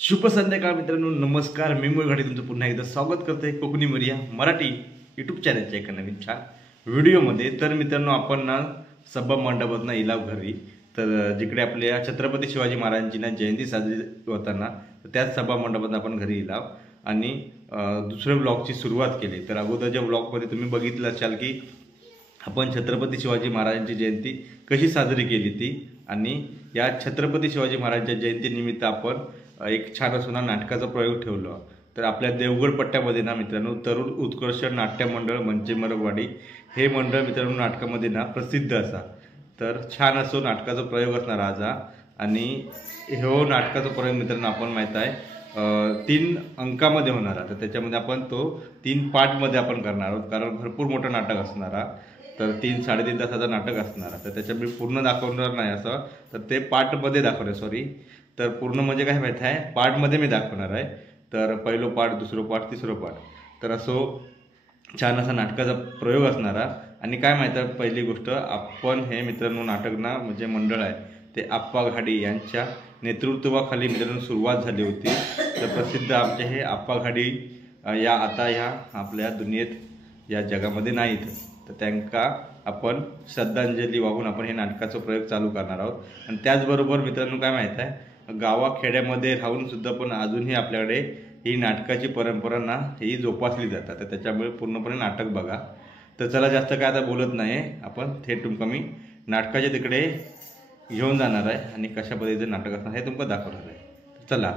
शुभ संध्याकाळ मित्रांनो, नमस्कार. मी मूळ घाटी तुमचं पुन्हा एकदा स्वागत करते कोकणी मरिया मराठी यूट्यूब चॅनलच्या एका नवीन छान व्हिडिओमध्ये. तर मित्रांनो, आपण ना सभा मंडपात इलाव घरी, तर जिकडे आपल्या छत्रपती शिवाजी महाराजांची ना जयंती साजरी होताना त्याच सभा मंडपात आपण घरी इलाव आणि दुसऱ्या ब्लॉगची सुरुवात केली. तर अगोदरच्या ब्लॉगमध्ये तुम्ही बघितलं असाल की आपण छत्रपती शिवाजी महाराजांची जयंती कशी साजरी केली ती, आणि या छत्रपती शिवाजी महाराजांच्या जयंतीनिमित्त आपण एक छान असं नाटकाचा प्रयोग ठेवला. तर आपल्या देवगड पट्ट्यामध्ये ना मित्रांनो तरुण उत्कर्ष नाट्य मंडळ मंचेमरवाडी हे मंडळ मित्रांनो नाटकामध्ये ना प्रसिद्ध असा. तर छान असो नाटकाचा प्रयोग असणार आज हा. आणि हो नाटकाचा प्रयोग मित्रांनो आपण माहीत आहे 3 अंकामध्ये होणार आहे. तर त्याच्यामध्ये आपण तो 3 पार्टमध्ये आपण करणार आहोत, कारण भरपूर मोठं नाटक असणार आहे. तर 3-3.5 तासाचं नाटक असणार आहे. तर त्याच्यामुळे पूर्ण दाखवणार नाही असं, तर ते पार्टमध्ये दाखवणार. सॉरी, तर पूर्ण म्हणजे काय माहीत आहे पार्टमध्ये मी दाखवणार आहे. तर पहिलो पार्ट, दुसरो पार्ट, तिसरो पार्ट. तर असो छान असा नाटकाचा प्रयोग असणार आहे. आणि काय माहीत आहे, पहिली गोष्ट आपण हे मित्रांनो नाटक ना म्हणजे मंडळ आहे ते आप्पा घाडी यांच्या नेतृत्वाखाली मित्रांनो सुरुवात झाली होती. तर प्रसिद्ध आमचे हे आप्पा घाडी या आता ह्या आपल्या दुनियेत या जगामध्ये नाहीत. तर त्यांना आपण श्रद्धांजली वाहून आपण हे नाटकाचा प्रयोग चालू करणार आहोत. आणि त्याचबरोबर मित्रांनो काय माहीत आहे, गावाखेड्यामध्ये राहून सुद्धा पण अजूनही आपल्याकडे ही नाटकाची परंपरा ना ही जोपासली जातात. तर त्याच्यामुळे पूर्णपणे नाटक बघा. तर चला जास्त काय आता बोलत नाही, आपण थेट तुमका मी नाटकाच्या तिकडे घेऊन जाणार आहे आणि कशा पद्धतीचं नाटक असणार हे तुमका दाखवणार आहे. चला.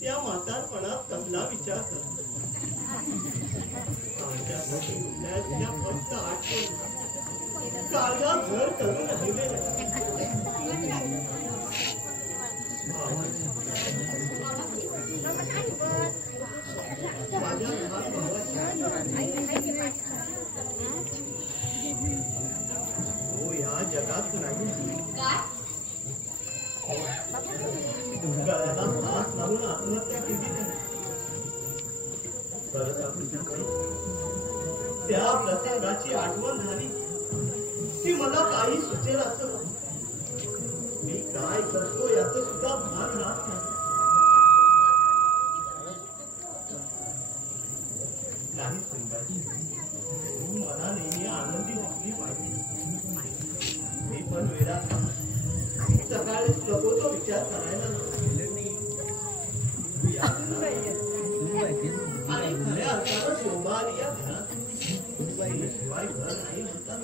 त्या म्हातारपणात कसला विचार कर आमच्या फक्त आठवण काळजात घर करून राहिलेलं माझ्या लहान भावाच्या हो या जगात नाही गळ्याला फास लावून आत्महत्या केली नाही त्या प्रसंगाची आठवण झाली ती मला काही सुचेल असं मी काय करतो याचं सुद्धा भान राहत नाही सुंदर तू मला नेहमी आनंदी दिसली पाहिजे मी पण वेळा सकाळी नको विचार करायला आणि खऱ्या अर्थानं शोभाली या घरात शिवाय घर नाही म्हणतात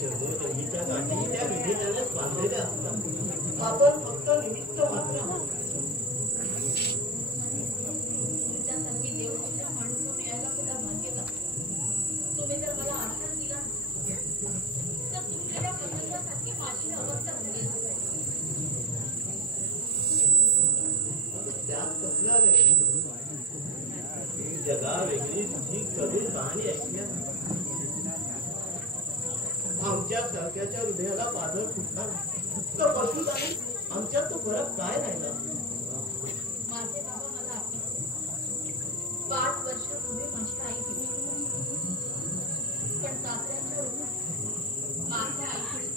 जगोदरीच्या गाठी त्या विधेयकाने बांधलेल्या असतात आपण फक्त निमित्त मात्र तुम्ही जर मला आधार दिला तर तुमच्या प्रसंगासाठी माझी अवस्था झाली त्यात कसला रे जगा वेगळी जी करून कहाणी ऐकण्यात आमच्या सारख्याच्या हृदयाला पाझर फुटला तर पशुधन आमच्यात तो फरक काय राहिला माझे बाबा मला 5 वर्षापूर्वी माझी आई दिली पण सासऱ्यांच्या माझ्या आईची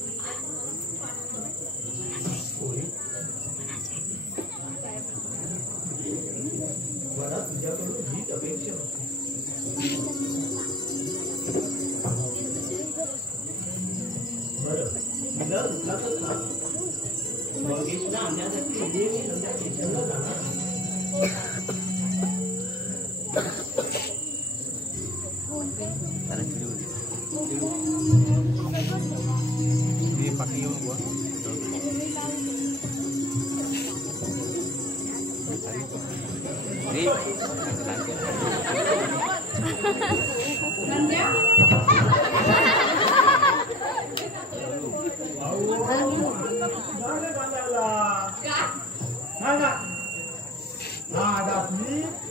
मला तुझ्याकडून हीच अपेक्षा बरं तिला दुखाचं सांग मगेशला आणण्यासाठी नेहमी नंतर स्टेशनला जाणार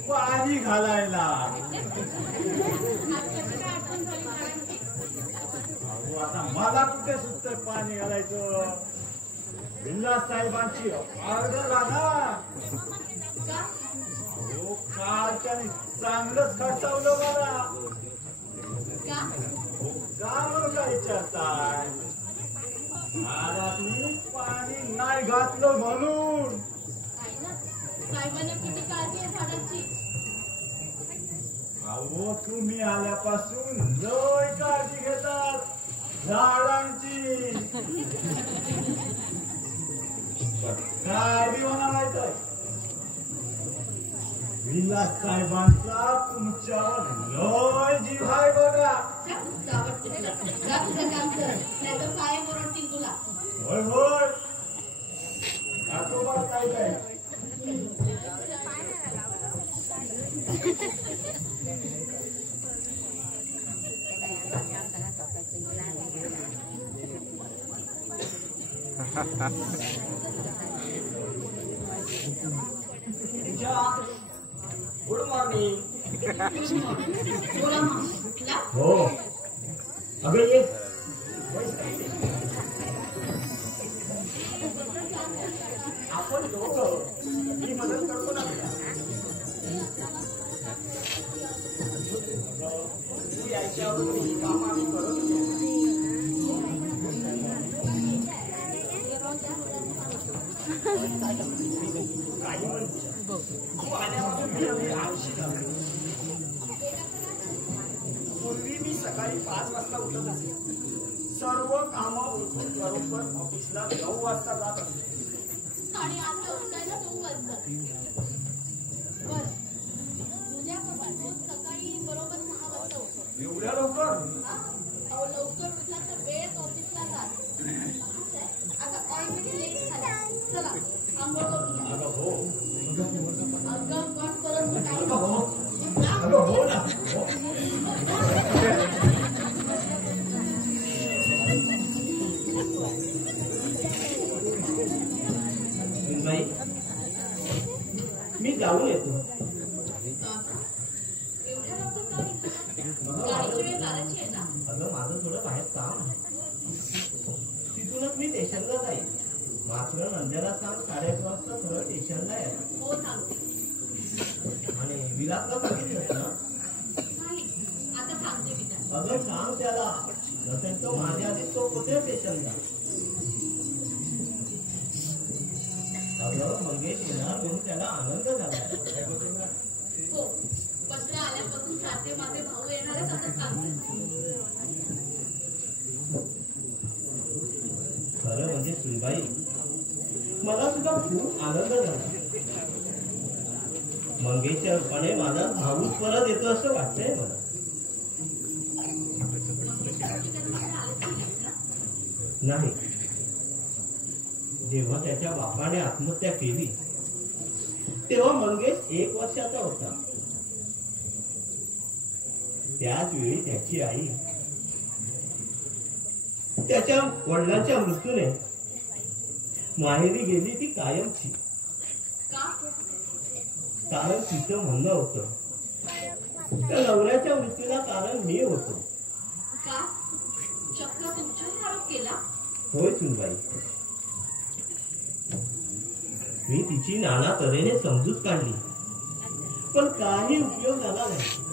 पाणी घालायला आता मला कुठे सुटत पाणी घालायचं विलास साहेबांची ऑर्डर ना कालच्याने चांगलंच खर्चावलं मला का म्हणून काय विचारताय पाणी नाही घातलं म्हणून किती काळजी आहे झाडाची अहो तुम्ही आल्यापासून लय काळजी घेतात झाडांची काय बी म्हणायचंय विलास साहेबांचा तुमच्यावर लय जीव आहे बघा नाही तर साहेब ओरडतील तुला होय होय आठवडा काय काय गुड मॉर्निंग बोला मग कुठला हो अगं ये आपण दोघं मी मदत करतो ना तू यायच्या अगोदर ही कामं आम्ही करत होतो काही म्हणतो माझ्यापासून मी आळशी झालो. पूर्वी मी सकाळी 5 वाजता उठत असे. सर्व कामं उरकून बरोबर ऑफिसला 9 वाजता जात असे. आणि आता उठायला 9 वाजतात. बरं, उद्यापासून सकाळी बरोबर 6 वाजता उठो. एवढ्या लवकर? अहो, लवकर उठला तर वेळेत ऑफिसला जात. आता ऑलरेडी लेट झाला. चला आंघोळ करून घ्या. अगं हो. अगं पण परंतु काही अगं हो. नको. अगं हो ना. हो. सुनबाई, मी जाऊन येतो. एवढ्या लवकर का निघतो? गाडीची वेळ 12ची आहे ना? अगं माझं थोडं बाहेर काम आहे. तिथूनच मी स्टेशनला जाईल. मात्र नंद्याला सांग 11:30 वाजता सरळ स्टेशनला यायला. हो, सांगते. आणि विलासला सांगितलं ना? नाही, आता सांगते मी त्याला. अगं सांग त्याला. नसेल तो माझ्या आधी तो कुठे स्टेशनला. अगं मंगेश येणार म्हणून त्याला आनंद झाला. हो, पत्र आल्यापासून सारखे माझे भाऊ येणारच असं सांगते. खरं म्हणजे सुनबाई, मला सुद्धा खूप आनंद झाला. मंगेशच्या रूपाने माझा भाऊच परत येतो असं वाटतंय मला. नाही, जेव्हा त्याच्या बापाने आत्महत्या केली तेव्हा मंगेश 1 वर्षाचा होता. त्याच वेळी त्याची आई त्याच्या वडिलांच्या मृत्यूने माहेरी गेली ती कायमची. का? कारण तिचं म्हणणं होतं त्या नवऱ्याच्या मृत्यूला कारण मी होतो. का? चक्क तुमच्यावर आरोप केला? होय सुनबाई, मी तिची नाना तऱ्हेने समजूत काढली पण काही उपयोग झाला नाही.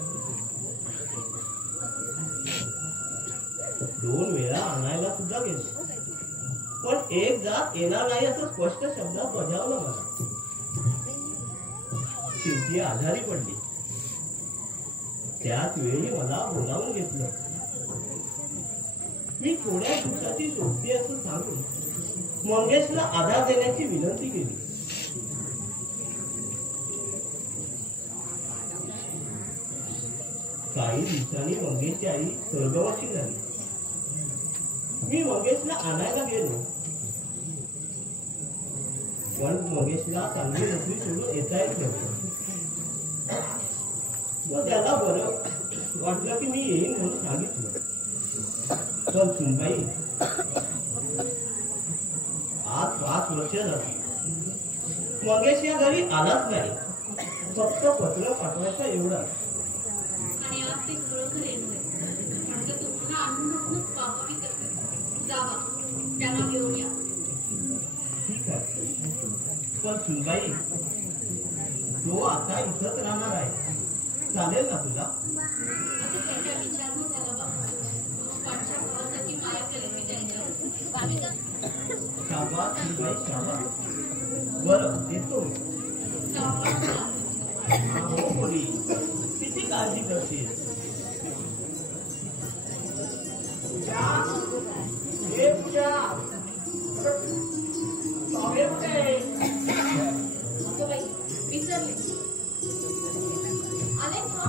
2 वेळा आणायला सुद्धा गेलो पण एक जात येणार नाही असं स्पष्ट शब्दात बजावलं मला. शेवटी आजारी पडली. त्याच वेळी मला बोलावून घेतलं. मी थोड्या दिवसाची सोबती असं सांगून मंगेशला आधार देण्याची विनंती केली. काही दिवसांनी मंगेशची आई स्वर्गवासी झाली. मी मंगेशला आणायला गेलो पण मंगेशला चांगली नोकरी सोडून येता येत नव्हतं. मग त्याला बरं वाटलं की मी येईन म्हणून सांगितलं. पण सुनबाई, आज 5 वर्ष झाली मंगेश या घरी आलाच नाही. फक्त पत्र पाठवायचं एवढं. आणि आज ते खरोखर येतोय म्हणजे तुम्हाला आणूनच स्वाभाविक करते. जावा, त्यांना घेऊन या. ठीक आहे, पण सुनबाई, तो आता इथंच राहणार आहे. चालेल ना तुला? आता त्याचा विचार न झाला बाबा. पाठच्या भावासाठी माया केली मी त्यांच्यावर. शाबास सुनबाई, शाबास. बरं, येतो. हो मुली, किती काळजी करशील. हे पूजा, स्वामी कुठे? अगं बाई, विसरले. आले का?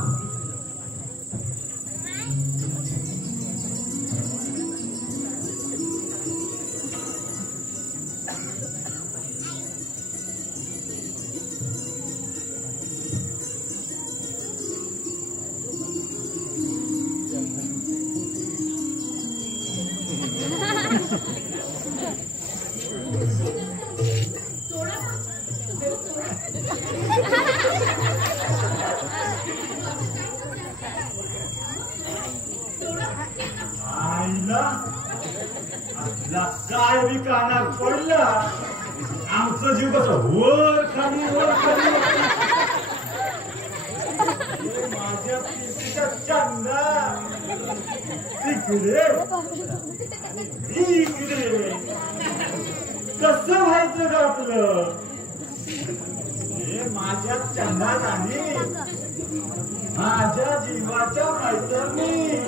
सोडा ना. सोडा. आईला आपला काय बी कानात पडला. आमचं जीव कसं वर खाली वर खाली. माझ्या पिशीच्या चांदा इकडे इकडे. कसं व्हायचं ग आपलं? हे माझ्या चंदानी, माझ्या जीवाच्या मैत्रिणी,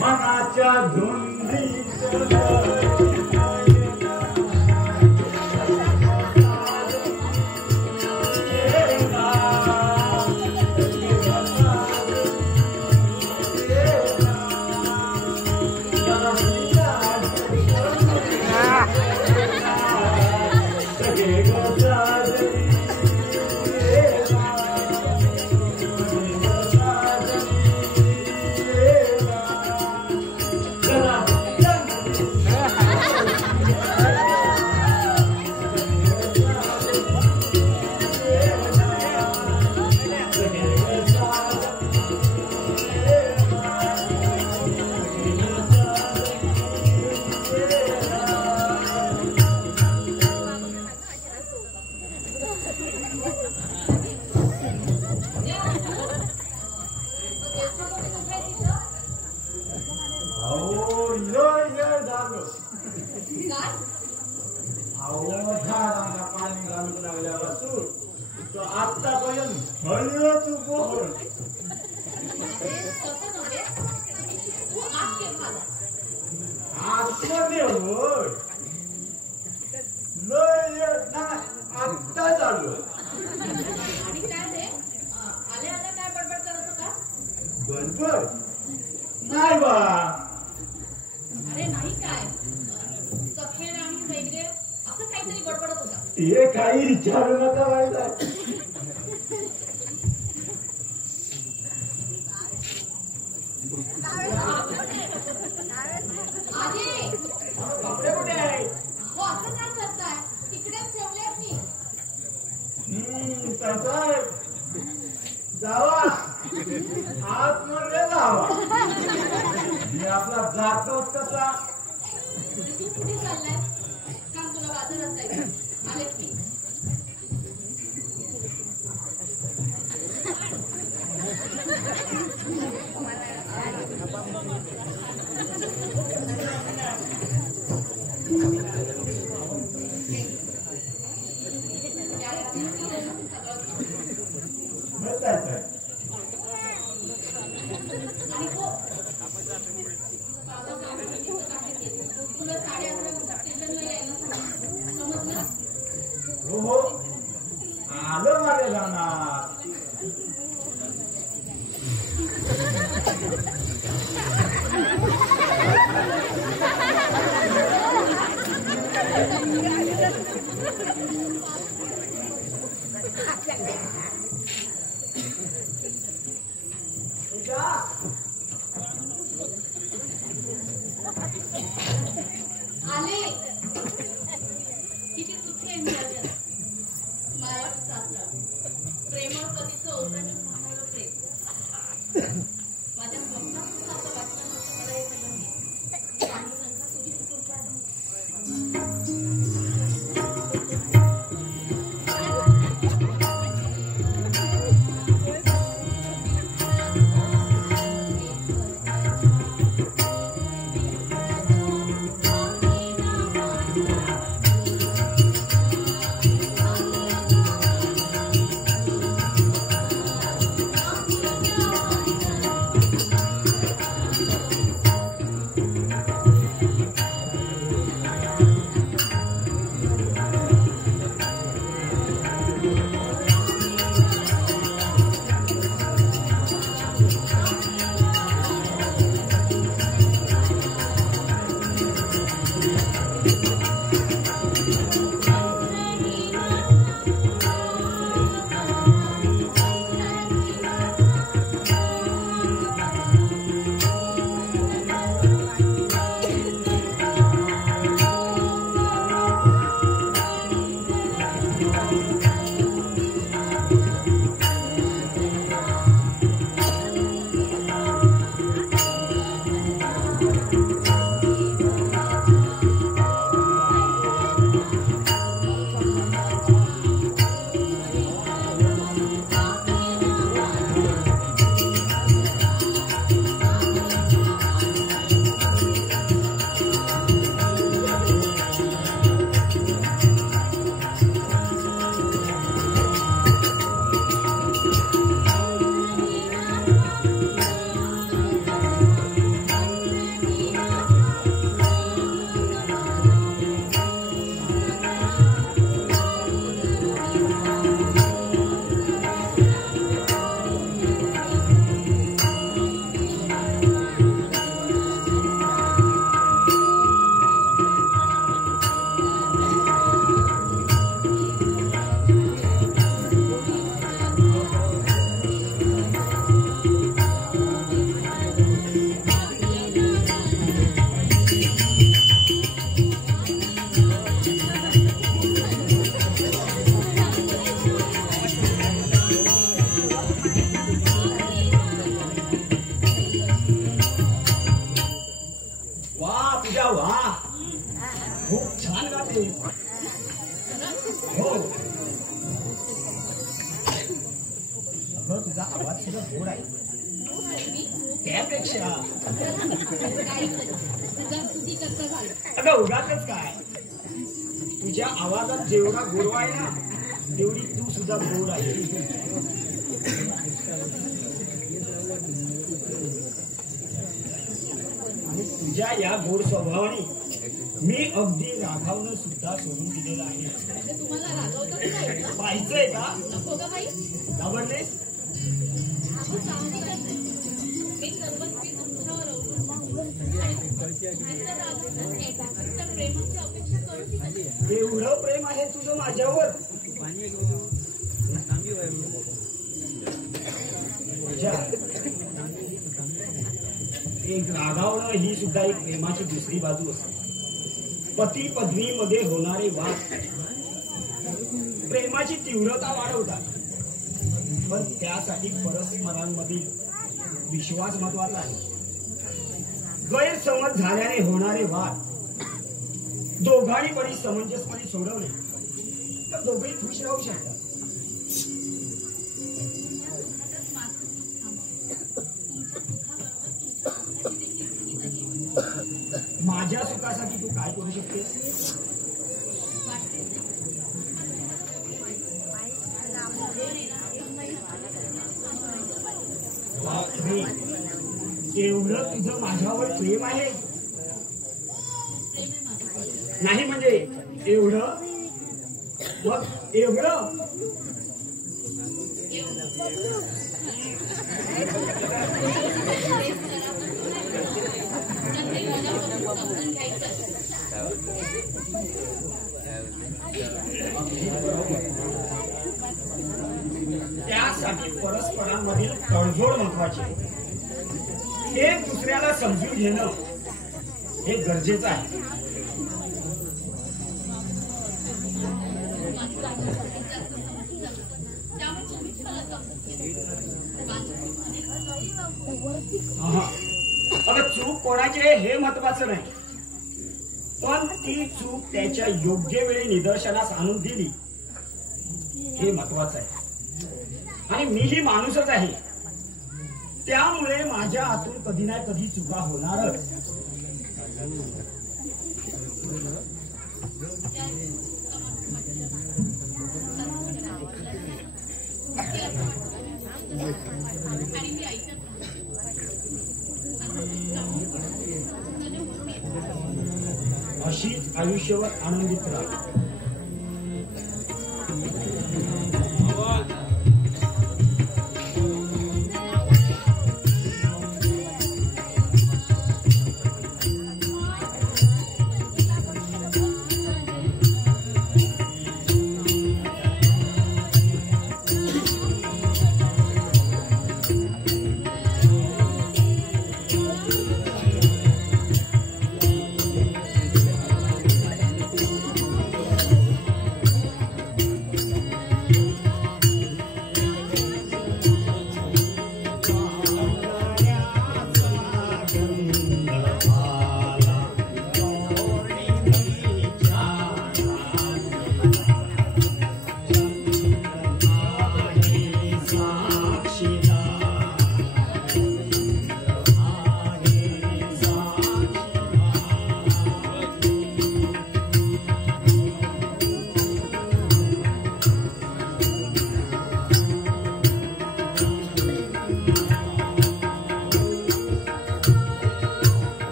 मनाच्या धुंदीत आतापर्यंत हळूच बोल. आतमध्ये होय लय ना आत्ता चालू. आणि काय रे आले आले काय बडबड करत होता? बरोबर नाही बा. अरे नाही काय सखेर आणि वगैरे असं काहीतरी बडबडत होता. हे काही विचारू नका व्हायला. आजी कपडे कुठे आहे? हो असं काय करताय? तिकडेच ठेवलेत मी. तसं जावा आतमध्ये जावा. मी आपला जातोच कसा. तू कुठे चाललाय? काम तुला बाजारात जायचं. आलेच मी. आणि हो तुला 11:30 वाजता स्टेशनला यायला सांगितलं. समजलं? हो हो आलं माझ्या जाणार. पूजा वाह खूप छान गाते हो अगं तुझा आवाज सुद्धा गोड आहे त्यापेक्षा अगं उगाचच काय तुझ्या आवाजात जेवढा गोडवा आहे ना तेवढी तू सुद्धा गोड आहे आणि तुझ्या या गोड स्वभावाने मी अगदी राघवनं सुद्धा सोडून दिलेलं आहे तुम्हाला रागवतं पाहिजंय का नको का बाई आवडलेस आपण चांगली करते मी सर्व मी तुमच्यावर तर प्रेमाची अपेक्षा करू शकते एवढं प्रेम आहे तुझं माझ्यावर एक रागावणं ही सुद्धा एक प्रेमाची दुसरी बाजू असते पती पत्नीमध्ये होणारे वाद प्रेमाची तीव्रता वाढवतात पण त्यासाठी परस्परांमधील विश्वास महत्वाचा आहे गैरसमज झाल्याने होणारे वाद दोघांनी पण समंजसपणे सोडवले तर दोघेही खुश राहू शकतात माझ्या सुखासाठी तू काय करू शकतेस एवढं तुझं माझ्यावर प्रेम आहे नाही म्हणजे एवढं मग एवढं त्यासाठी परस्परांमधील तडजोड महत्वाची आहे एक दुसऱ्याला समजून घेणं हे गरजेचं आहे अगं चूक कोणाची आहे हे महत्वाचं नाही पण ती चूक त्याच्या योग्य वेळी निदर्शनास आणून दिली हे महत्वाचं आहे आणि मीही माणूसच आहे त्यामुळे माझ्या हातून कधी ना कधी चुका होणारच अशीच आयुष्यभर आनंदित राहा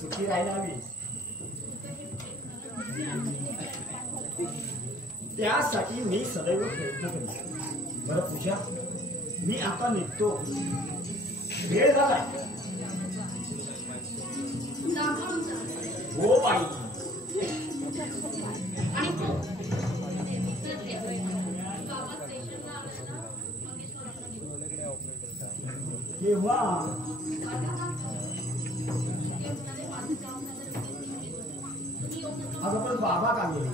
सुखी राहायला हवीस त्यासाठी मी सदैव प्रयत्न करेन. बरं पूजा, मी आता निघतो, वेळ झालाय. हो बाई. केव्हा? अगं पण बाबा का गेले?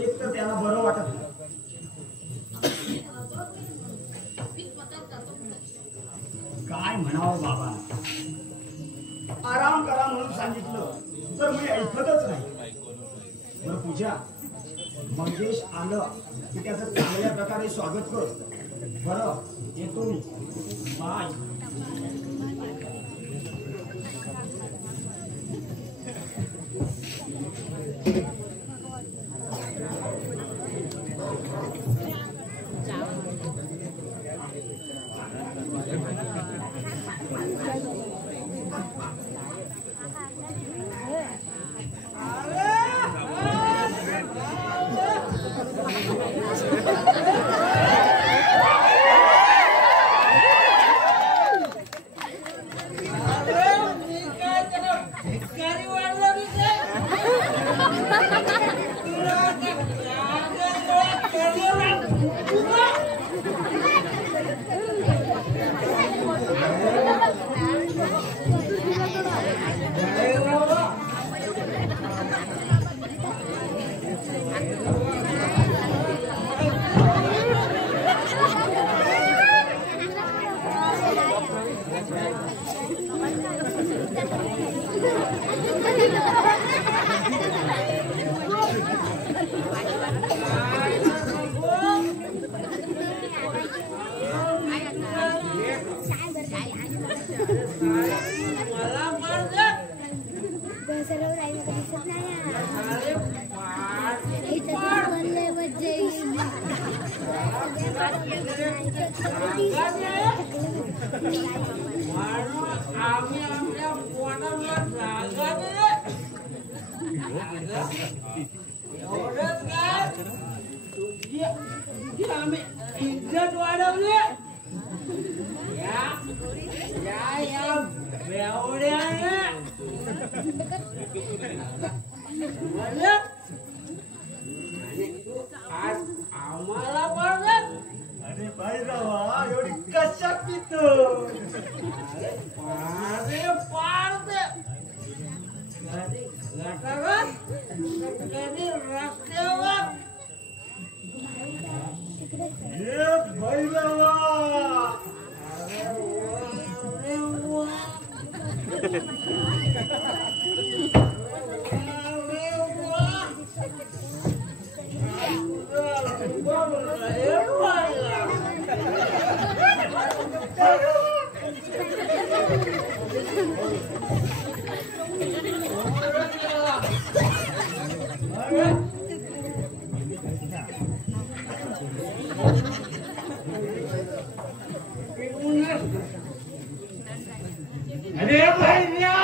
एक तर त्याला बरं वाटत नाही. काय म्हणावं बाबा, आराम करा म्हणून सांगितलं तर मी ऐकतच नाही. बरं पूजा, मंगेश आलं की त्याचं चांगल्या प्रकारे स्वागत कर. बरं, येतो मी. बाय. इज्जत वाढवली या बेवड्याने आज आम्हाला पडलं. अरे बाई रावा, एवढी कशा पितो? अरे पाडते कधी गटारात कधी रस्त्यावर. हे बाई रावा, अरे भैया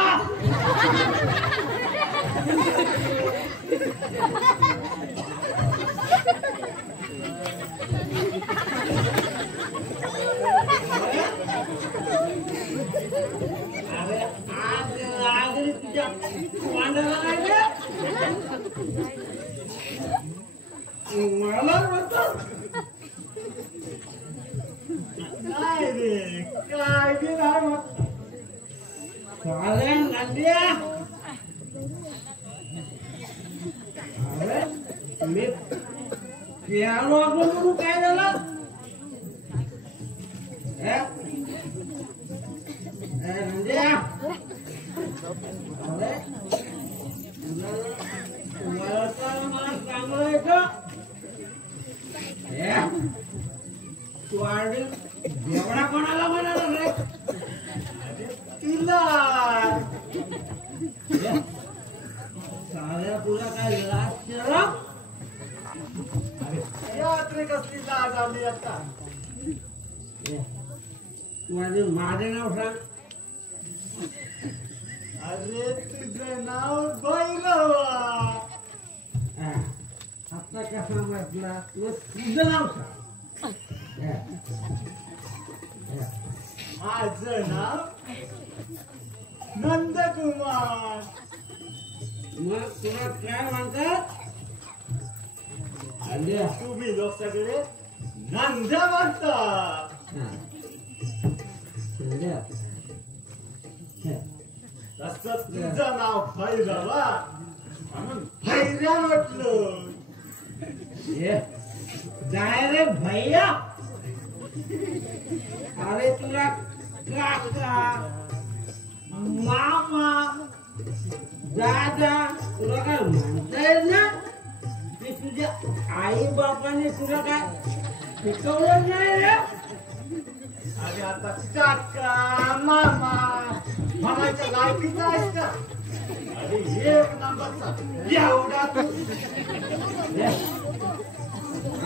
अरे आग लागली तुझ्या वांडाला लागल्या. मला म्हणतो काय रे, काय बी नाही मग. साल्या नंद्या. अरे मी पियानो वाजवून काय झालं? नंद्या अरे वळताना मला चांगलं आहे का तू आधी एवढा कोणाला म्हणाला रे तिला साऱ्या तुला काय लाज शरम यात्रे कसली लाज आली आता माझे माझे नाव सांग अरे तुझं नाव भैरवा आता कसा म्हटला तुझं नाव सांग माझं नाव नंदकुमार मग तुला काय म्हणतात आल्या तुम्ही लोक सगळे नंद म्हणता तसंच तुझं नाव भैरवा म्हणून भैर्या म्हटलं डायरेक्ट भैया अरे तुला काका मामा दादा तुला काय म्हणता येत ना की तुझ्या आई बापाने तुला काय शिकवलं नाही रे अरे आता काका मामा म्हणायच्या लायकीचा आहेस का अरे एक नंबरचा एवढा तू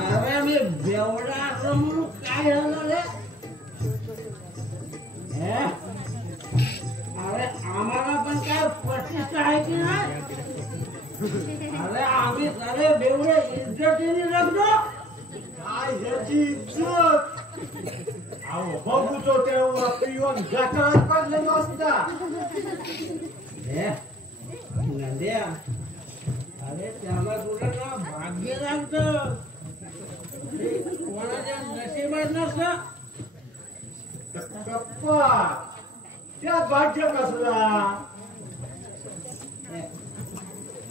अरे मी बेवडा असं म्हणून काय झालं रे अरे आम्हाला पण काय प्रतिष्ठा आहे की नाही अरे आम्ही सगळे बेवडे इज्जतीने जगलो काय ह्याची इज्जत अहो बघू तो तेव्हा पिऊन गटारात पडले नसता नंद्या अरे त्याला तुला ना भाग्य लागतं कोणाच्या नशिबात नसतं गप्पा त्यात भाग्य कसला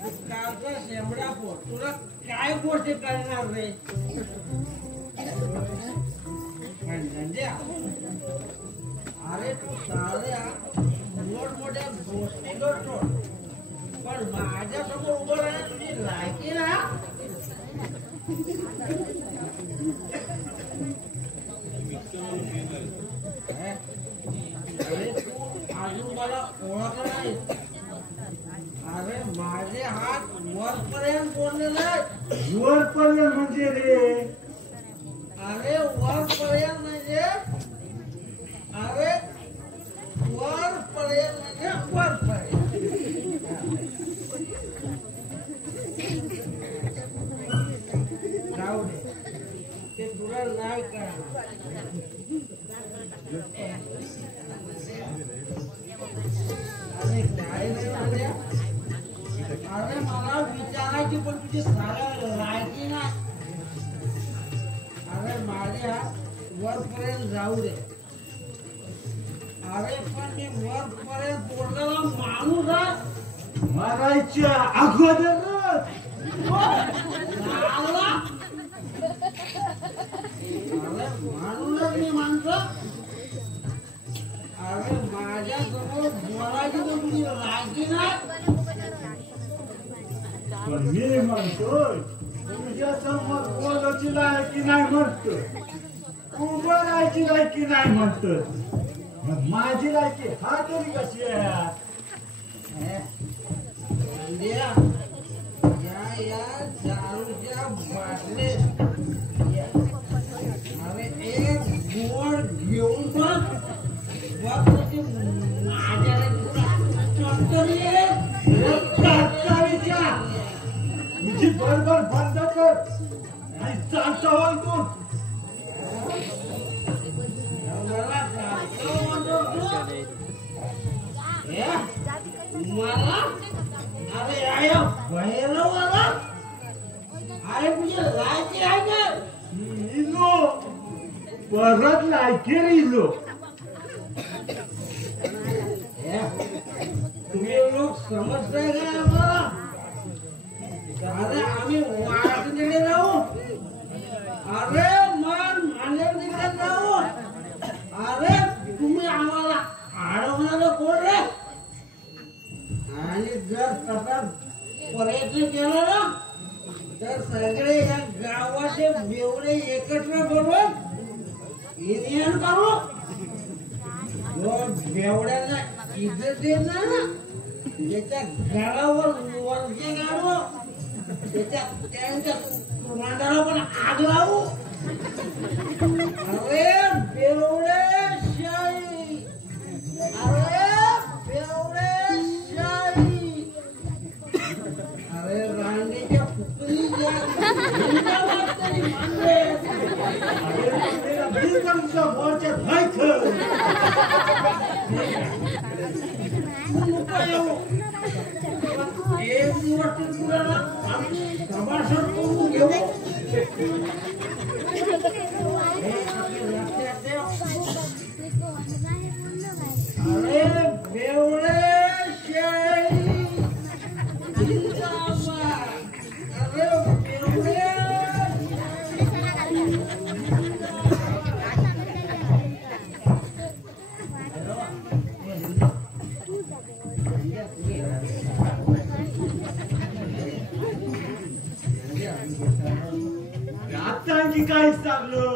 कालचा शेंबडा पोट तुला काय गोष्टी करणार रे पण नंद्या अरे तू साऱ्या मोठमोठ्या गोष्टी करतो पण माझ्यासमोर उभं राहणं तुझी लायकी ना अरे तू अजून मला ओळखलं नाही अरे माझे हात वरपर्यंत बोललेले आहेत वरपर्यंत म्हणजे रे अरे वरपर्यंत म्हणजे अरे वरपर्यंत म्हणजे वरपर्यंत राहू दे ते तुला नाही करणार अरे काय नाही राजा. अरे मला विचारायची पण तुझी सारं लायकी ना अरे माझे हात वरपर्यंत जाऊ दे अरे पण मी वरपर्यंत बोललेला माणूस आहे मारायच्या अगोदर अरे माणूसच मी माणसं अरे माझ्या समोर बोलायची पण तुझी लायकी नाही पण मी म्हणतोय तुझ्या समोर बोलायची लायकी नाही म्हणतो उभं राहायची लायकी नाही म्हणतो मग माझी लायकी हा तरी कशी आहे या दारूच्या बाटलीत अरे एक गोड घेऊन बघ तुझी माझ्याला तुझी बरोबर बंद कर नाही चालता होय तू मला अरे आया भैरवाला अरे तुझी लायकी आहे का इलो परत लायकी इलो तुम्ही लोक समजताय का आम्हाला अरे आम्ही वाटकडे राहू अरे मन मांडवकडे राहू अरे तुम्ही आम्हाला अडवणार कोण रे करू बेवड्याला इज्जत देणार ना त्याच्या घरावर वरती काढू त्यांच्या तोंडाला पण आग लावू अरे बेवड्याशाही अरे बेवड्याशाही अरे रांगेच्या पुतळीच्या एक दिवस सभासद करून घेऊ अरे बेवडे अरे बेवडे आता आणखी काय सांगलो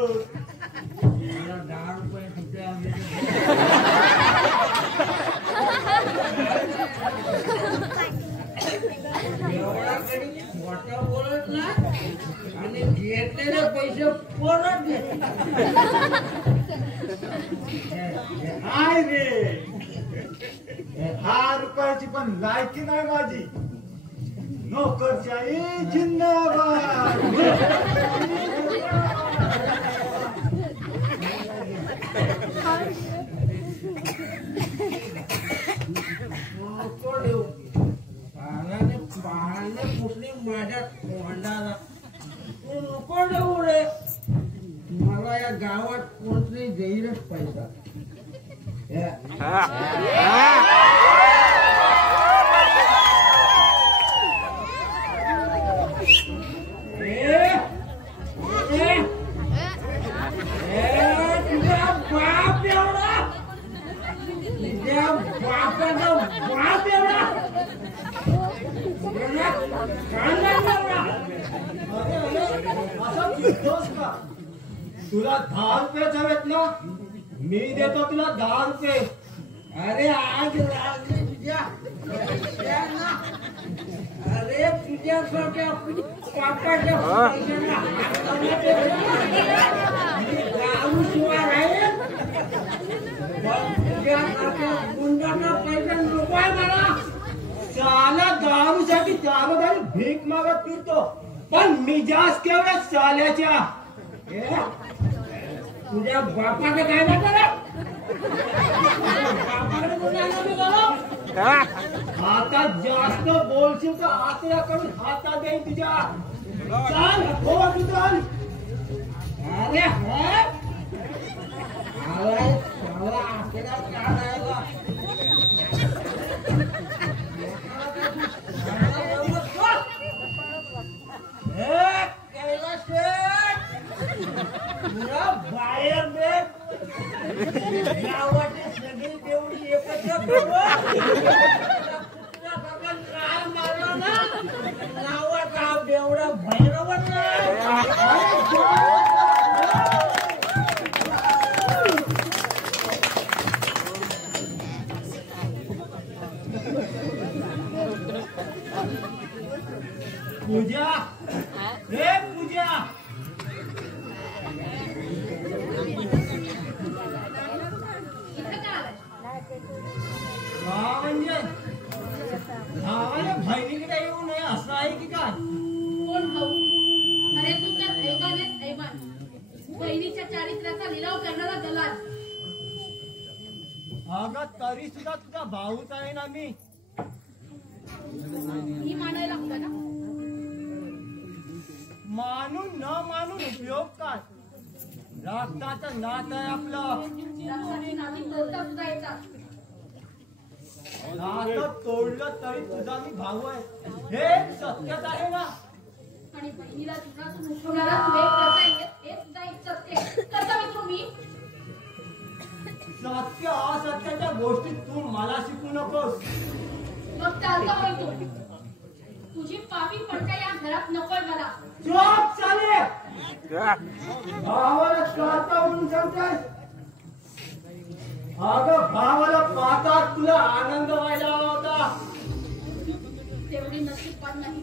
10 रुपये कुठे मोठा बोलत ना आणि घेतलेले पैसे परत दे काय रे 10 रुपयाची पण लायकी नाही माझी नोकरशाही जिंदाबाद नको देऊ पाण्याने पुसली माझ्या तोंडाला तू नको देऊ रे मला या गावात कोणतरी देईलच पैसा तुला 10 रुपये हवेत ना मी देतो तुला 10 रुपये अरे आज लागली तुझ्या अरे तुझ्यासारख्या पापाच्या गाऊ शिवाय राहील तुझ्यासारख्या गुंडांना पैसा नको आहे मला साला दारूसाठी दारोदारी भीक मागत फिरतो पण मिजाज केवढ्या साल्याच्या तुझ्या बापाचं काय म्हणतात हातात जास्त बोलशील तर आतड्या करून हातात देईन तुझ्या चाल हो तू चाल अरे आतड्या काढायला बाहेर गावाची सगळी तेवढी एकत्र काय मारलं ना नावाचा बेवडा भैरवत पूजा हे पूजा म्हणजे भावाला बहिणीकडे येऊ नये असं आहे की काय कोण भाऊ अरे तू तर ऐमानेच ऐमान बहिणीच्या चारित्र्याचा लिलाव करणारा गलाज अगं तरी सुद्धा तुझा भाऊच आहे ना मी ही मानायला हवं ना मानून न मानून उपयोग काय रक्ताचं नातं आहे आपलं रक्षाने नाती तोडता सुद्धा येतात नातं तोडलं तरी तुझा मी भाऊ आहे हे सत्यच आहे ना आणि बहिणीला जीवनातून उठवणारा तू एक करता येत हे सुद्धा एक सत्य करता मित्र मी सत्य असत्याच्या गोष्टी तू मला शिकू नकोस मग चालता होय तू तुझी पापी पडका या घरात नकोय मला चुप चाले भावाला करता म्हणून सांगतास अगं भावाला पाहतात तुला आनंद व्हायला हवा होता. तेवढी नशीबवान नाही.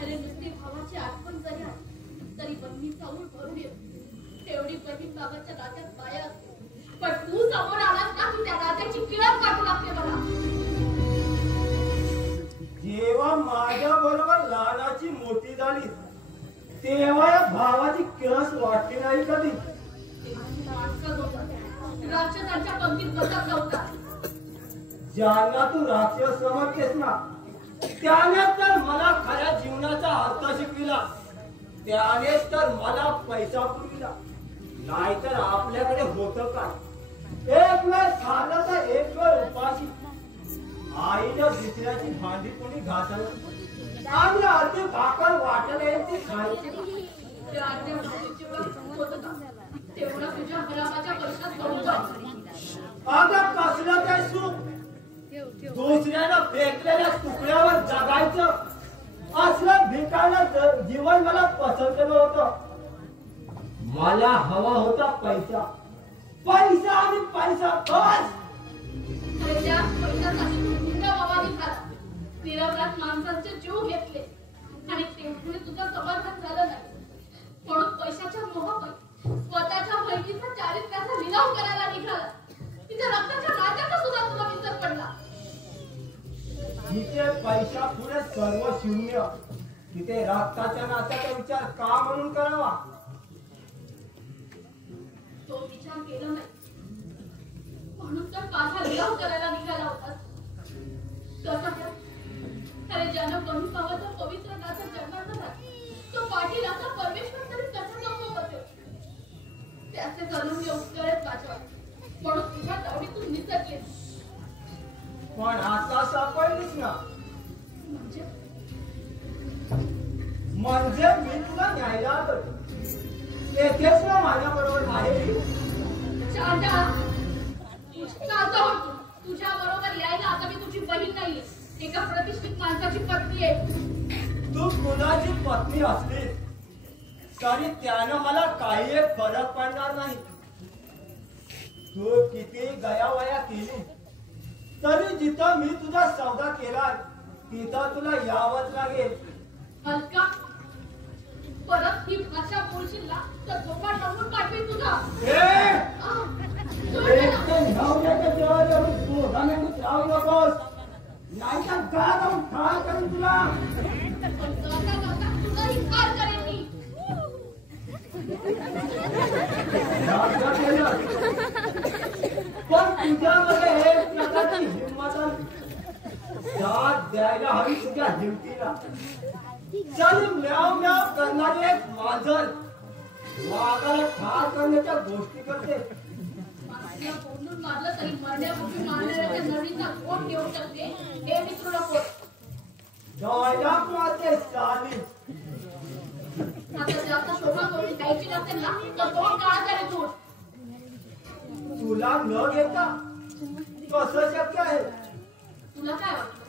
अरे नुसती भावाची आठवण जरी आली तरी बहिणीचा ऊर भरून येतो. तेवढी बहीण बाबाच्या नात्यात माया असते. पण तू समोर आलास ना की त्या नात्याची किळस काढू लागते मला. जेव्हा माझ्या बरोबर लहानाची मोठी झाली तेव्हा या भावाची किळस वाटली नाही कधी. राक्षसांच्या पंक्तीत बसत नव्हता. ज्यांना तू राक्षस समजतेस ना त्याने तर मला खऱ्या जीवनाचा अर्थ शिकविला. त्यानेच तर मला पैसा पुरविला. नाहीतर आपल्याकडे होतं काय? एक वेळ खाल्लं तर एक वेळ उपाशी. आईला दुसऱ्याची भांडी कोणी घासायची आणि अर्धी भाकर वाटले ती खायची. तेवढा तुझ्या हरामाच्या वर्षात करून अगं कसलं काय सुख. दुसऱ्यानं फेकलेल्या तुकड्यावर जगायचं असलं भिकायला जीवन मला पसंत नव्हतं. मला हवा होता पैसा. पैसा आणि पैसा बस. त्या पैशासाठी तुझ्या बाबांनी झाला. निरपराध माणसांचे जीव घेतले आणि तेवढे तुझं समाधान झालं नाही. म्हणून पैशाच्या मोहापायी स्वतःच्या बहिणीचा चारित्र्याचा लिलाव करायला निघाला. तिच्या रक्ताच्या नात्याचा सुद्धा तुला विसर पडला. जिथे पैसा पुढे सर्व शून्य तिथे रक्ताच्या नात्याचा विचार का म्हणून करावा? तो विचार केला नाही म्हणून तर माझा लिलाव करायला निघाला होता. कसा काय? अरे ज्यानं बहीण भावाचं पवित्र नातं जन्माला झाला तो पाटील आता परमेश्वर तरी कसा नको बसेल. त्याचे करून मी उपकारच वाचवा म्हणून तुझ्या तावडीतून निसटले. पण आता सापडलीच ना. म्हणजे मी तुला न्यायला आलो. येथेच ना माझ्या बरोबर आहे. तुझ्या बरोबर यायला आता मी तुझी बहीण नाहीये. एका प्रतिष्ठित माणसाची पत्नी आहे. तू कुणाची पत्नी असलीस तरी त्यानं मला काही एक फरक पडणार नाही. तू किती गयावया केली तरी जिथं मी तुझा सौदा केला तिथं तुला यावंच लागेल. हलका परत ही भाषा बोलशील ना तर झोपा टाकून पाठवेल तुझा. नाही तर काय करेन तुला. तुझा इन्कार करेन मी. पण तुझ्यामध्ये एक प्रकारची हिंमत दाद द्यायला हवी तुझ्या हिमतीला. चल म्याव म्याव करणारी एक मांजर वाघाला ठार करण्याच्या गोष्टी करते. माणसाला बोलून मारलं तरी मरण्यापूर्वी मारणाऱ्याच्या नळीचा कोण घेऊ शकते हे विसरू नको. डोळ्या मारते साली. आता जास्त शोभा करून द्यायची नसेल ना तर कोण काळा तरी तू. तुला न घेता कसं शक्य आहे? तुला काय वाटलं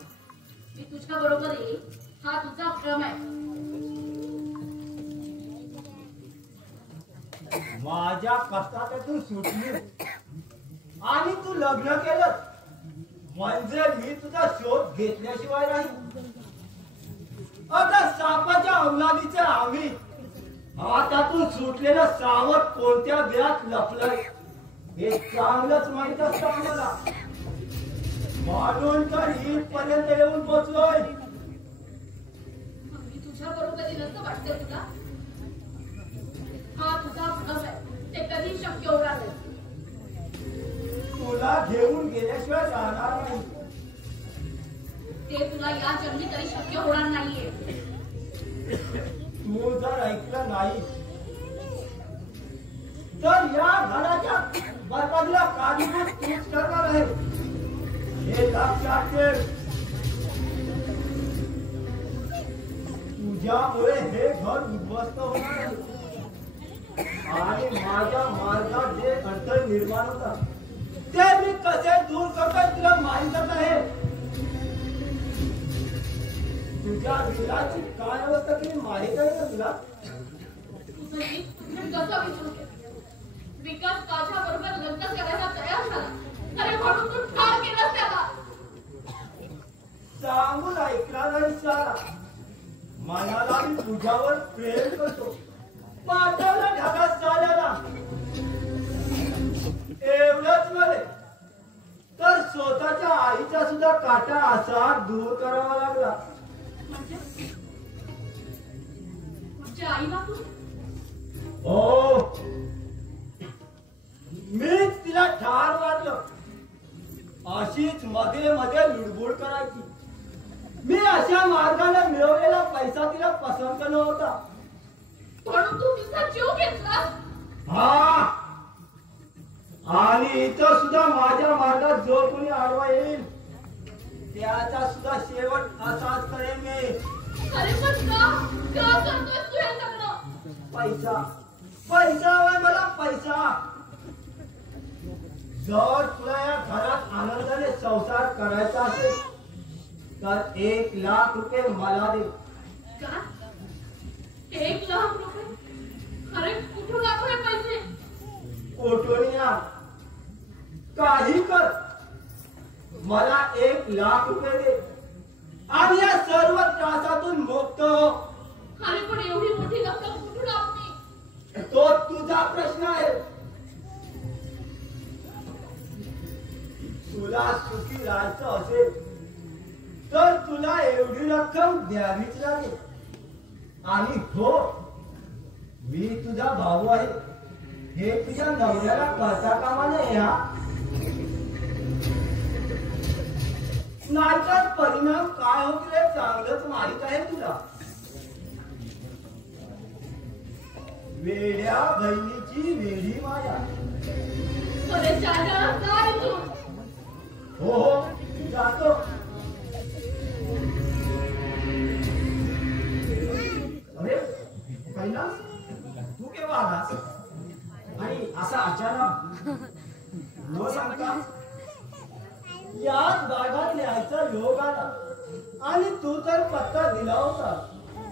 मी तुझ्या बरोबर येईल हा तुझा भ्रम आहे. माझ्या कष्टातून सुटली आणि तू लग्न केलं म्हणजे मी तुझा शोध घेतल्याशिवाय नाही. आता सापाच्या अवलादीचे आम्ही हातातून सुटलेलं सावट कोणत्या बिळात लपलंय हे चांगलंच माहित असतं आम्हाला. म्हणून तर इथपर्यंत येऊन पोचलोय. मी तुझ्या बरोबर येईल असं वाटतंय तुला. हा तुझा भ्रम आहे. ते कधी शक्य होणार नाही. तुला घेऊन गेल्याशिवाय राहणार नाही. ते तुला या जन्मी तरी शक्य होणार नाहीये. तू जर ऐकलं नाही तर या घराच्या बरबादीला कारणीभूत तूच करणार आहे हे लक्षात ठेव. तुझ्यामुळे हे घर उद्ध्वस्त होणार आहे आणि माझ्या मार्गात जे अडथळे निर्माण होतात ते मी कसे दूर करतोय तुला माहितच आहे. तुझ्या विलाची काय अवस्था केली माहित आहे ना तुला. तुझं कसं विसरू शकतो. विकास माझ्या बरोबर लग्न करायला तयार म्हणून तू ठार केलंस त्याला. सांगून ऐकला नाही सारा. मनाला मी तुझ्यावर प्रेम करतो. पाठवला ढगात साल्याला. एवढंच नव्हे तर स्वतःच्या आईचा सुद्धा काटा असा दूर करावा लागला. म्हणजे आईला तू हो, मीच तिला ठार मारलं. अशीच मध्ये मध्ये लुडबुड करायची. मी अशा मार्गाने मिळवलेला पैसा तिला पसंत नव्हता. म्हणून तू तिचा जीव घेतला. हा, आणि इथं सुद्धा माझ्या मार्गात जो कोणी आडवा येईल त्याचा सुद्धा शेवट असाच करेन मी. अरे पण का करतोयस तू हे सगळं? पैसा, पैसा हवाय मला, पैसा. जर तुला या घरात आनंदाने संसार करायचा असेल तर 1,00,000 मला दे. का 1,00,000? अरे कुठून आणू हे पैसे? कोठून या, काही कर, मला 1,00,000 दे आणि या सर्व त्रासातून मुक्त हो. अरे पण एवढी मोठी रक्कम कुठून आणली? तो तुझा प्रश्न आहे. तुला सुखी राहायचं असेल तर तुला एवढी रक्कम द्यावीच लागेल. आणि हो, मी तुझा भाऊ आहे हे तुझ्या नवऱ्याला कळता कामा नये. हा, नाहीतर परिणाम काय होतील हे चांगलंच माहित आहे तुला. वेड्या बहिणीची वेडी माया. अरे चाचा जा इथून. हो हो, जातो. अरे कैलास, तू केव्हा आलास? आणि असा अचानक न सांगता याच भागात यायचा योग आला. आणि तू तर पत्ता दिला होता.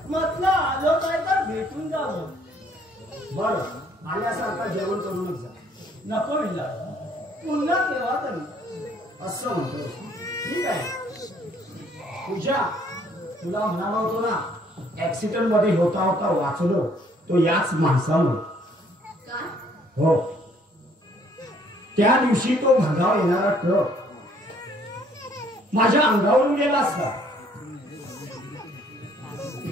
म्हटलं आलो काय तर भेटून जावं. बर, आल्यासारखा जेवण करूनच जा. नको विला, पुन्हा केव्हा तरी असं म्हणतो. ठीक आहे. पूजा, तुला म्हणाला होतो ना ऍक्सिडेंट मध्ये होता होता वाचलो तो याच माणसामुळे. काय? हो, त्या दिवशी तो भगाव येणारा ट्रक माझ्या अंगावरून गेला असता.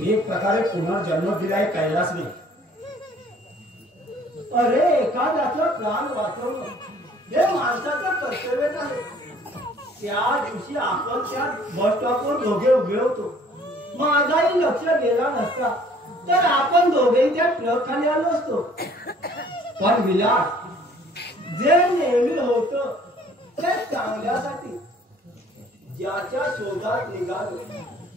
एक प्रकारे पुनर्जन्म दिलाय कैलासने. अरे एखाद्याचा प्राण वाचवणं हे माणसाचं कर्तव्यच आहे. त्या दिवशी आपण त्या बस स्टॉपवर दोघे उभे होतो. माझाही लक्ष गेला नसता तर आपण दोघेही त्या ट्रक खाली आलो असतो. पण विलास, जे नेहमी होत ते चांगल्यासाठी ज्याच्या शोधात निघालो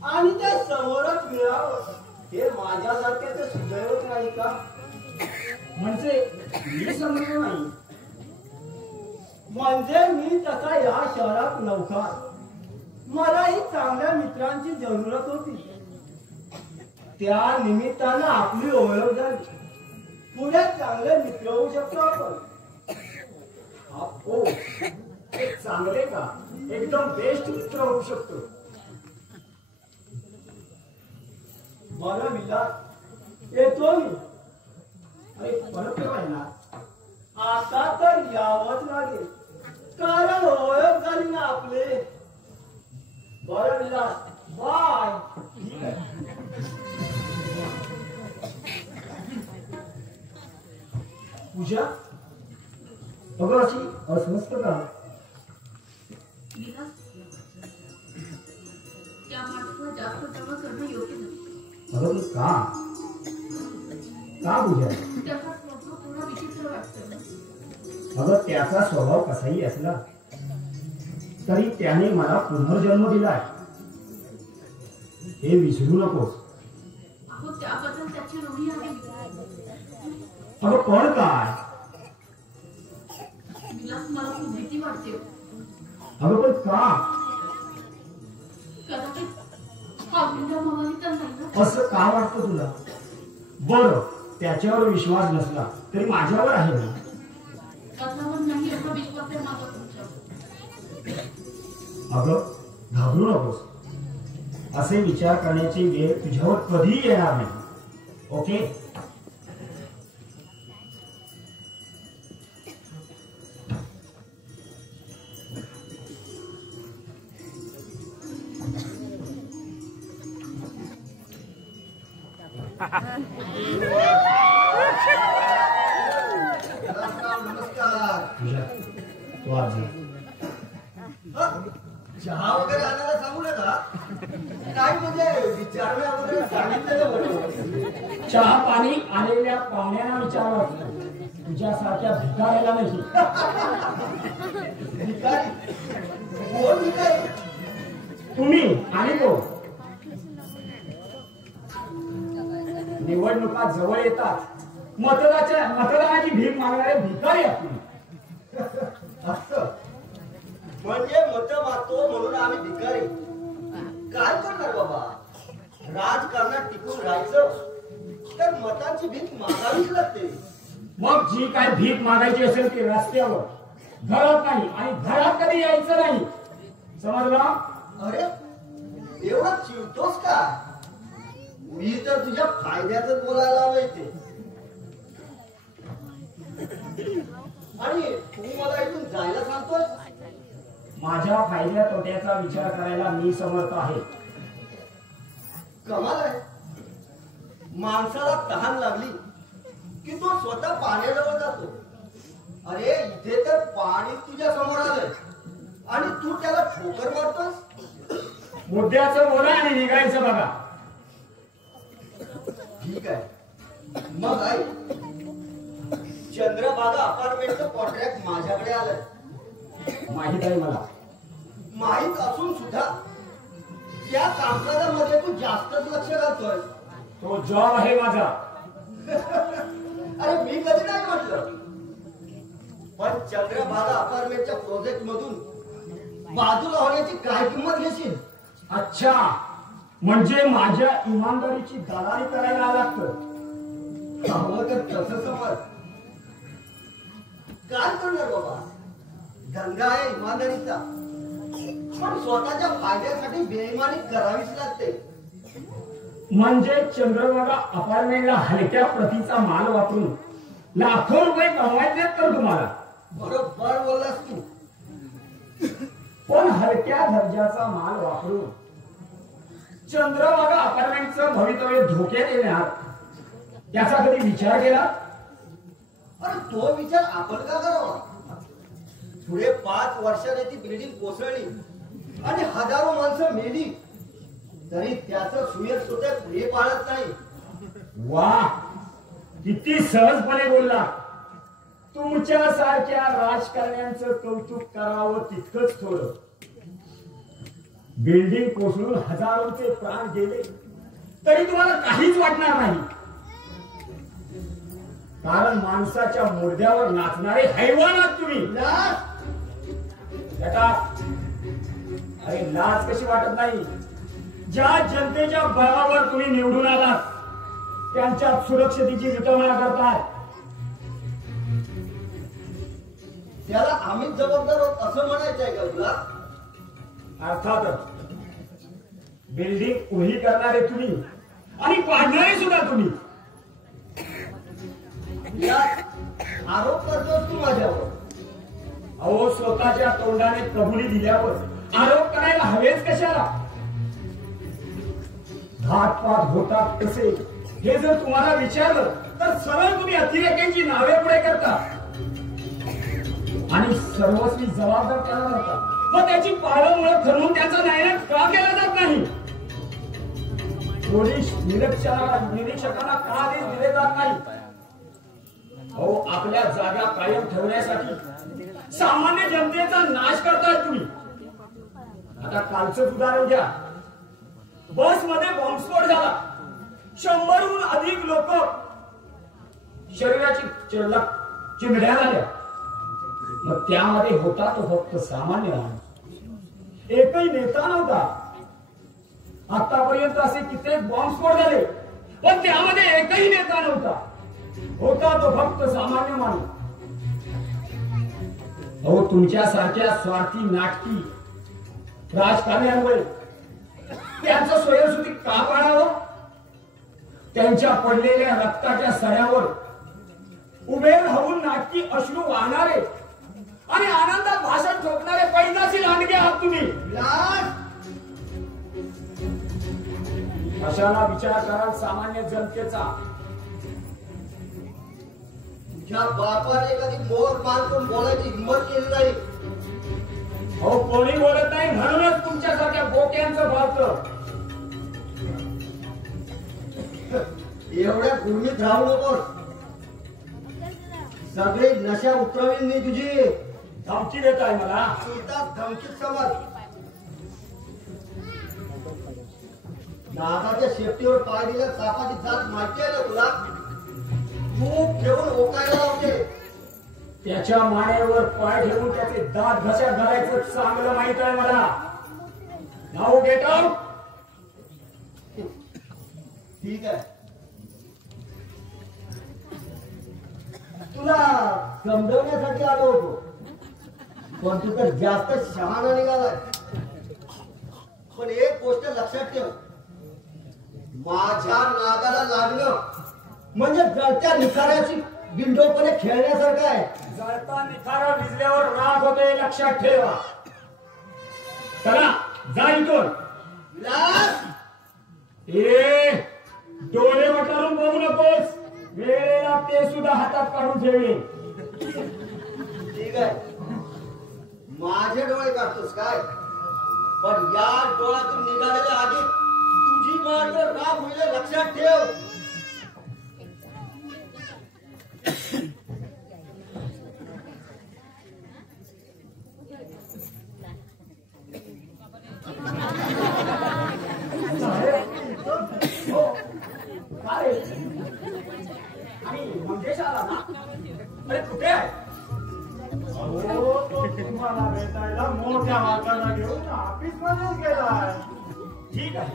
आणि त्या समोरच मिळावं हे माझ्यासारख्याच सुदैवच नाही का? म्हणजे मी समजलो नाही. म्हणजे मी तसा या शहरात नव्हता. मलाही चांगल्या मित्रांची जरूरत होती. त्या निमित्तानं आपली ओळख झाली. पुढे चांगले मित्र होऊ शकतो आपण. हो, एक चांगले का एकदम बेस्ट मित्र होऊ शकतो. बरं विलास, येतो मी. अरे परत केव्हा येणार? आता तर यावंच लागेल, कारण ओळख झाली ना आपले. बरं विलास, बाय. ठीक आहे. पूजा, अगं अशी अस्वस्थ का? विलास, त्या माणसाला जास्त जवळ करणं योग्य नाही. अगं का? का पूजा? त्याचा स्वभाव थोडा विचित्र वाटतो. अगं त्याचा स्वभाव कसाही असला तरी त्याने मला पुनर्जन्म दिलाय हे विसरू नकोस. अहो त्याबद्दल त्याची ऋणी आहे. अगं पण काय? विलास, मला खूप भीती वाटते. अगं पण का? कदाचित हा आपल्या मामाने तर नाही ना. असं का वाटतं तुला? बरं, त्याच्यावर विश्वास नसला तरी माझ्यावर आहे ना. कथावर नाही असा विश्वास आहे माझा तुमच्यावर. अगं घाबरू नकोस. असे विचार करण्याची वेळ तुझ्यावर कधीही येणार नाही. ओके. नमस्कार. तू आज चहा वगैरे आणायला सांगू नका. काय म्हणजे विचारण्या वगैरे सांगितलेलं बरोबर. चहा पाणी आलेल्या पाहुण्यांना विचारलं, तुझ्यासारख्या भिकाऱ्याला नाही. भिकारी? कोण भिकारी? तुम्ही आणि तो. निवडणुका जवळ येतात, मतदानाची भीक मागणारे भिकारी आहेत. असं म्हणजे मत मागतो म्हणून आम्ही भिकारी? काय करणार बाबा? राजकारणात टिकून राहायचं तर मतांची भीक मागावीच लागते. मग जी काय भीक मागायची असेल ती रस्त्यावर, घरात नाही, आणि घरात कधी यायचं नाही. समजलं? अरे एवढा चिडतोस का? मी तर तुझ्या फायद्यातच बोलायला आलोय ते. आणि तू मला इथून जायला सांगतोय? माझ्या फायद्या तोट्याचा विचार करायला मी समर्थ आहे. कमाल आहे. माणसाला तहान लागली की तो स्वतः पाण्याजवळ जातो. अरे इथे तर पाणी तुझ्या समोर आलंय आणि तू त्याला ठोकर मारतोस. मुद्द्याचं बोला आणि निघायचं बघा. ठीक आहे. मग आई, चंद्रभागा अपार्टमेंटचं कॉन्ट्रॅक्ट माझ्याकडे आलंय. माहित आहे मला. माहित असून सुद्धा त्या कामकाजामध्ये तू जास्तच लक्ष घालतोय. तो जॉब आहे माझा. अरे मी कधी नाही म्हटलं. पण चंद्रभागा अपार्टमेंटच्या प्रोजेक्ट मधून बाजूला होण्याची काय किंमत घेशील? अच्छा, म्हणजे माझ्या इमानदारीची दलाली करायला लागतं. हवं तर तसं समज. काय करणार बाबा? धंदा आहे इमानदारीचा, पण स्वतःच्या फायद्यासाठी बेईमानी करावीच लागते. म्हणजे चंद्रभागा अपार्टमेंटला हलक्या प्रतीचा माल वापरून लाखो रुपये कमवायचे तर तुम्हाला. बरोबर बोललास तू. पण हलक्या दर्जाचा माल वापरून चंद्रभागा अपार्टमेंटचं भवितव्य धोक्यात येणार याचा कधी विचार केला? अरे तो विचार आपण का करावा? पुढे 5 वर्षाने ती बिल्डिंग कोसळली आणि हजारो माणसं मेली तरी त्याचं सुयश सुद्धा पुढे पाळत नाही. वा, किती सहजपणे बोलला. तुमच्या सारख्या राजकारण्यांचं कौतुक करावं तितकंच थोडं. बिल्डिंग कोसळून हजारोंचे प्राण गेले तरी तुम्हाला काहीच वाटणार नाही, कारण माणसाच्या मुर्द्यावर नाचणारे हैवान आहात तुम्ही. अरे लाज कशी वाटत नाही? ज्या जनतेच्या बळावर तुम्ही निवडून आलात त्यांच्या सुरक्षतेची विटंबना करताय. त्याला आम्हीच जबाबदार आहोत असं म्हणायचंय का तुला? अर्थातच. बिल्डिंग उभी करणारे तुम्ही आणि पाडणारे सुद्धा तुम्ही. आरोप करतोस तू माझ्यावर? अहो, स्वतःच्या तोंडाने कबुली दिल्यावर आरोप करायला हवेच कशाला? घातपात होतात कसे हे जर तुम्हाला विचारलं तर सरळ तुम्ही अतिरेक्यांची नावे पुढे करता आणि सर्वस्वी जबाबदार त्याला जाता. मग त्याची पाळंमुळं ठरवून त्याचा न्याय का केला जात नाही? पोलीस निरीक्षकांना का आदेश दिले जात नाही? अहो, आपल्या जागा कायम ठेवण्यासाठी सामान्य जनतेचा नाश करताय तुम्ही. आता कालचं उदाहरण घ्या. बसमध्ये बॉम्बस्फोट झाला, 100हून अधिक लोक शरीराची चिरड्या झाल्या. मग त्यामध्ये होता तो फक्त सामान्य माणूस, एकही नेता नव्हता. आतापर्यंत असे कित्येक बॉम्बस्फोट झाले पण त्यामध्ये एकही नेता नव्हता, होता तो फक्त सामान्य माणूस. अहो, तुमच्या सारख्या स्वार्थी नाटकी राजकारण्यांवर त्यांचं स्वयंस्थिती का पाळावं? त्यांच्या पडलेल्या रक्ताच्या सड्यावर उभे राहून नाटकी अश्रू वाहणारे आणि आनंदात भाषण ठोकणारे पैदाशी लांडगे आहात तुम्ही. अशाला विचार कराल सामान्य जनतेचा. तुझ्या बापाने कधी मोर मानून बोलायची हिंमत केली नाही. हो, कोणी बोलत नाही म्हणूनच तुमच्यासारख्या बोक्यांचं भावतं. एवढ्या गुरमीत राहू नकोस. सगळी नशा उतरवीन मी तुझी. धमकी देत आहे मला. सुद्धा धमकीत समज. नागाच्या शेपटीवर पाय दिल्या सापाची जात माहिती आहे ना तुला? तू घेऊन ओकायला लावते. त्याच्या मानेवर पाय ठेवून त्याचे दात घशात घालायचं चांगलं माहित आहे मला. नाव गेट आउट. ठीक आहे, तुला समजवण्यासाठी आलो होतो, पण तू तर जास्त शहाणा निघालाय. पण एक गोष्ट लक्षात ठेव, माझ्या नागाला लागणं म्हणजे जळत्या निखाऱ्याची बिंडोपणे खेळण्यासारखं आहे. जळता निखारा विजल्यावर राग होते लक्षात ठेवा. चला जा इथून. विलास, ए डोळे वटारून बघू नकोस. वेळेला ते सुद्धा हातात काढून ठेवे. ठीक आहे, माझे डोळे काढतोस काय? पण या डोळ्यातून निघालेल्या आधी तुझी मार्ग राग होईल लक्षात ठेव. आणि मंगेश आला ना? अरे कुठे आहे? हो, तो तुम्हाला भेटायला मोठ्या वाघाला घेऊन ऑफिस मध्येच गेलाय. ठीक आहे,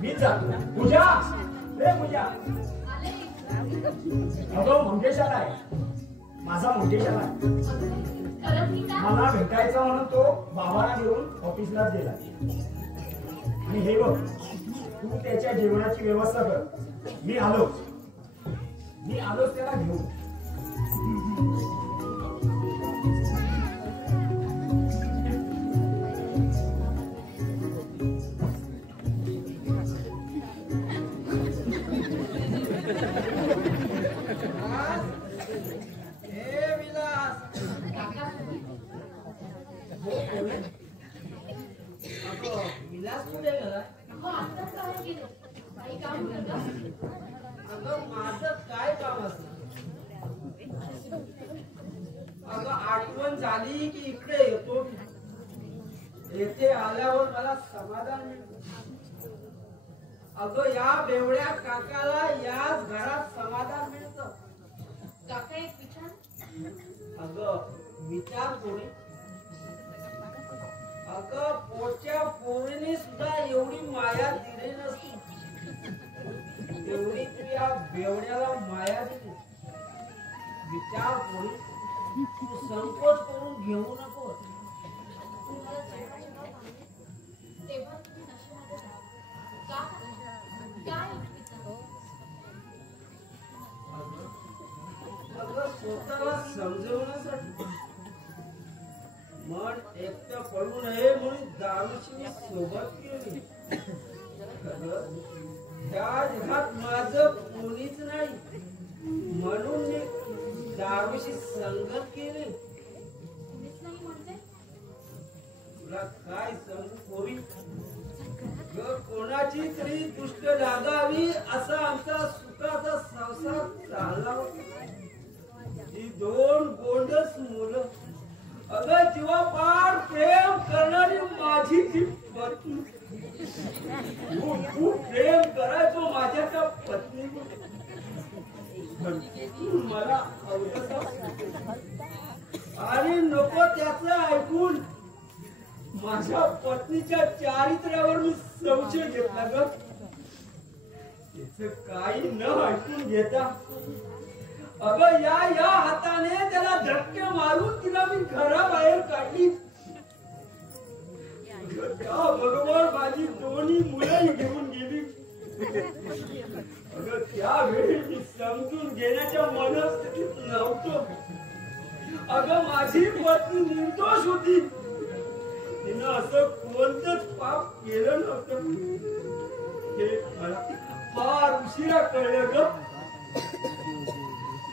मी जातो. पूजा, रे पूजा. अगं मंगेश आलाय. माझा मंगेश आलाय. खरंच की काय? मला भेटायचा म्हणून तो बाबाला घेऊन ऑफिसला गेला. आणि हे बघ, तू त्याच्या जेवणाची व्यवस्था कर. मी आलोच त्याला घेऊन. विलास कुठे गेला? हो, आत्ताच बाहेर गेले. काही काम होतं का? अगं माझं काय काम असतं? अगं आठवण झाली की इकडे येतो. येथे आल्यावर मला समाधान मिळतं. अगं या बेवड्या काकाला याच घरात समाधान मिळतं. काका एक विचार. अगं विचार कोणी? अगं पोटच्या पोरीने सुद्धा एवढी माया दिली नसती एवढी तू या बेवड्याला माया दिली. विचार कोणी? तू संकोच करून घेऊ नको. तुम्हाला जेवणाची नाव सांगितलं. तेव्हा तुम्ही नशेमध्ये राहा. का? काय युक्तीचं? अगं स्वतःला समजवण्यासाठी मन एकटं पडू नये म्हणून दारूची मी सोबत केली. त्या जगात माझं कोणीच नाही म्हणून मी दारूची संगत केली. तुम्हीच नाही म्हणते. तुला काय सांगू पोरी? कोणाची तरी दुष्ट लागावी असा आमचा सुखाचा संसार चालला होता. ही दोन गोंडस मुलं, अगं जीवापाड प्रेम करणारी माझी ती पत्नी. खूप प्रेम करायचो माझ्या त्या पत्नी. मला आणि नको त्याचं ऐकून माझ्या पत्नीच्या चारित्र्यावर मी संशय घेतला ग. त्याच काही न ऐकून घेता अगं या हाताने त्याला धक्के मारून तिला मी घराबाहेर काढली. त्याबरोबर माझी दोन्ही मुलंही घेऊन गेली. अगं त्यावेळी मी समजून घेण्याच्या मनस्थितीत नव्हतो. अगं माझी पत्नी निर्दोष होती. तिनं असं कोणतंच पाप केलं नव्हतं. हे मला फार उशिरा कळलं ग.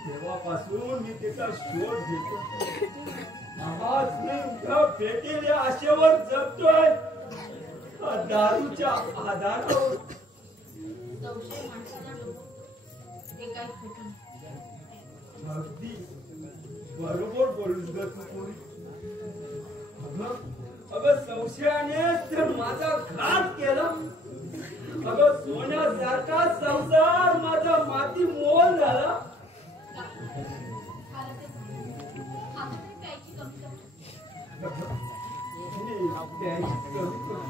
तेव्हापासून मी त्याचा शोध घेतो. आज मी उद्या भेटेल या आशेवर जगतोय. दारूच्या आधारावर. संशय माणसाला डोकं ते काही खोटं नाही. अगदी बरोबर बोलूस ग तू पोरी. अगं संशयाने तर माझा घात केला. अगं सोन्यासारखा संसार माझा माती मोल झाला. झालं ते झालं. आता तरी प्यायची कमी कर.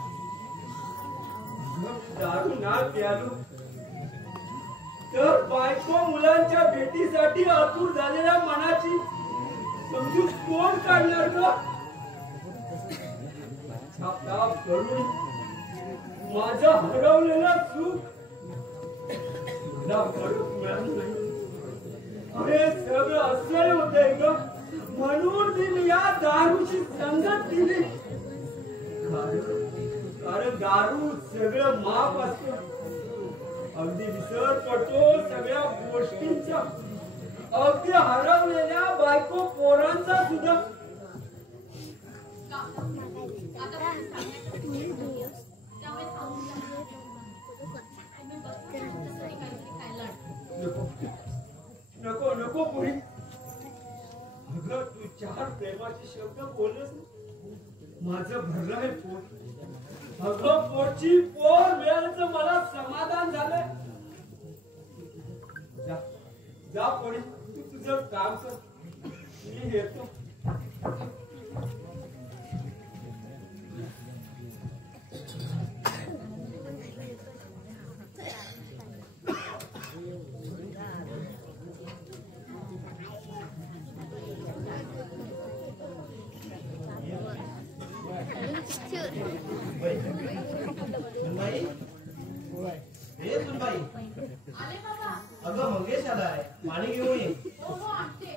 दारू ना प्यालो तर बायको मुलांच्या भेटीसाठी आतुर झालेल्या मनाची समजून कोण काढणार ग. छापताप करून माझं हरवलेलं सुख मला परत मिळालं नाही. अरे सगळं असं होतंय ग. म्हणून मी या दारूची संगत केली. कारण दारू सगळं माप असतो. अगदी विसर पडतो सगळ्या गोष्टींचा. अगदी हरवलेल्या बायको पोरांचा सुद्धा. त्यामुळे सांगून नको नको पुरी. अगं तू चार प्रेमाचे शब्द बोललेस माझं भरलं आहे पोट. अगं पोटची पोर मिळाल्याचं मला समाधान झालंय. जा जा पोरी तू तुझं काम कर. मी येतो. आले बाबा. अगं मंगेश आलाय. पाणी घेऊन ये. हो हो आणते.